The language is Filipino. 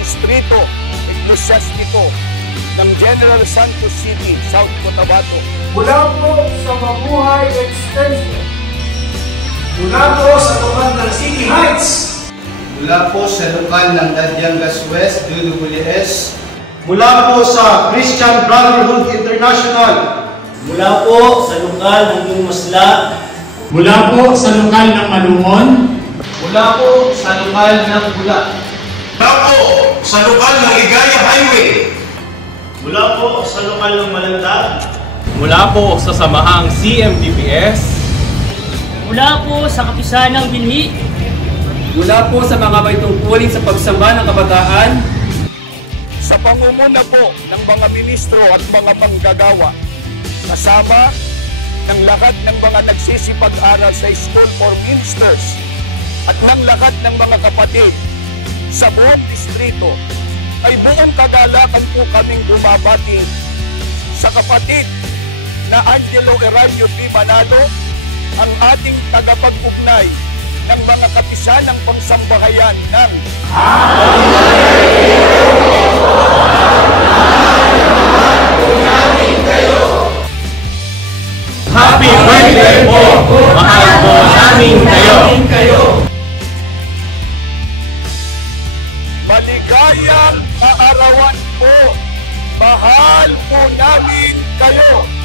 distrito eklesyastiko ng General Santos City, South Cotabato. Mula po sa Mabuhay Extension. Mula po sa Commander City Heights. Mula po sa lokal ng Dadyangas West, DWS. Mula po sa Christian Brotherhood International. Mula po sa lokal ng Inumasla. Mula po sa lokal ng Malungon. Mula po sa lokal ng Bula. Mula po sa lokal ng Ligaya Highway. Mula po sa lokal ng Malandag. Mula po sa samahang CMDPS. Mula po sa kapisanang Binhi. Mula po sa mga may tungkulin sa pagsamba ng kabataan. Sa pangunguna po ng mga ministro at mga manggagawa, kasama ng lahat ng mga nagsisipag-aral sa School for Ministers at ng lahat ng mga kapatid sa buong distrito, ay buong kagalakan po kaming bumabati sa kapatid na Angelo Eranio P. Manalo, ang ating tagapag-ugnay ng mga kapisanang pangsambahayan ng Happy birthday po! Mahal po namin kayo! Maligayang kaarawan po! Mahal po namin kayo!